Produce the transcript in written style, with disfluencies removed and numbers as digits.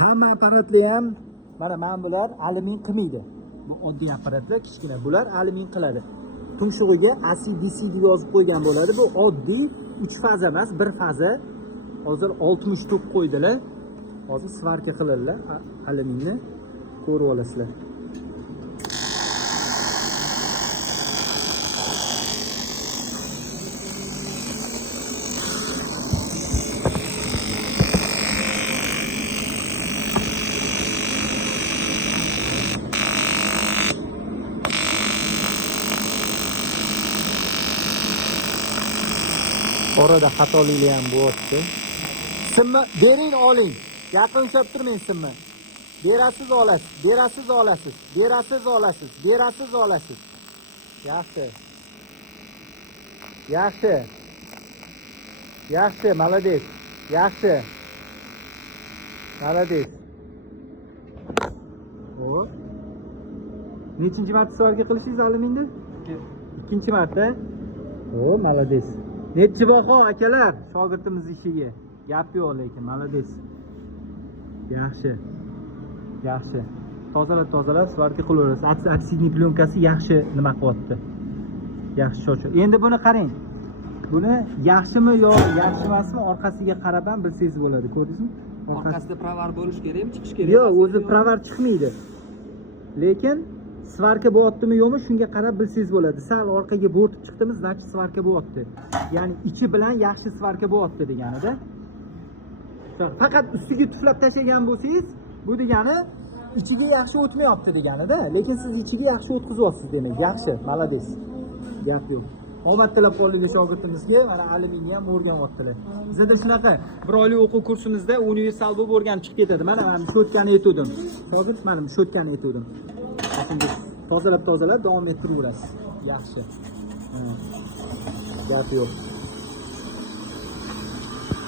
Hamma apparatlar ham mana bular alyumin qilmaydi. Bu oddiy apparatlar kichkina. Bular alyumin qiladi. Tumshug'iga ACDC deb yozib qo'ygan bo'ladi. Bu oddiy 3 faza emas, 1 faza. Hozir 60 tok qo'ydilar. Hozir svarka qiladilar alyuminni. Ko'rib olasizlar. Orada xatoliklar ham bo'lyapti. Simni bering, oling. Yaqin ushlab turmang simni. Berasiz olasiz, berasiz olasiz, berasiz olasiz, berasiz olasiz. Yaxshi. Yaxshi. Yaxshi, молодец. Yaxshi. Молодец. Xo'p. Nechinchi marta svarka qilishingiz alyuminni? Ikkinchi marta. O, молодец. Nechi baho akalar shogirdimiz ishiga. Gap yo'q lekin, молодец. Yaxshi. Yaxshi. Tozalab svarka qilaverasiz. Oksidniy plyonkasi yaxshi nima qilyapti. Yaxshi sho'cha. Endi buni qarang. Buni yaxshimi yo yaxshi emasmi orqasiga qarab ham bilsangiz bo'ladi. Ko'rdingizmi? Orqasida pravar bo'lish kerakmi, chiqish kerak? Yo'q, o'zi pravar chiqmaydi. Lekin svarka bo'lyaptimi yo'qmi shunga qarab bilsangiz bo'ladi. Sal orqaga bo'rtib chiqdimi, значит svarka bo'lyapti. Ya'ni ichi bilan yaxshi svarka bo'lyapti deganida. Faqat ustiga tuflab tashlagan bo'lsangiz, bu degani ichiga yaxshi o'tmayapti deganida. Lekin siz ichiga yaxshi o'tkazyapsiz demak. Yaxshi, молодец. Gap yo'q. Omad tilab qo'yinglar shogirdimizga. Mana alyuminni ham o'rganyaptilar. Bizda shunaqa bir oylik o'quv kursimizda universal bo'lib o'rganib chiqib ketadi. Mana shotkani aytdim. Hozir mana shotkani aytdim. Tozalab davom ettiraverasiz. Yaxshi. Gap yo'q.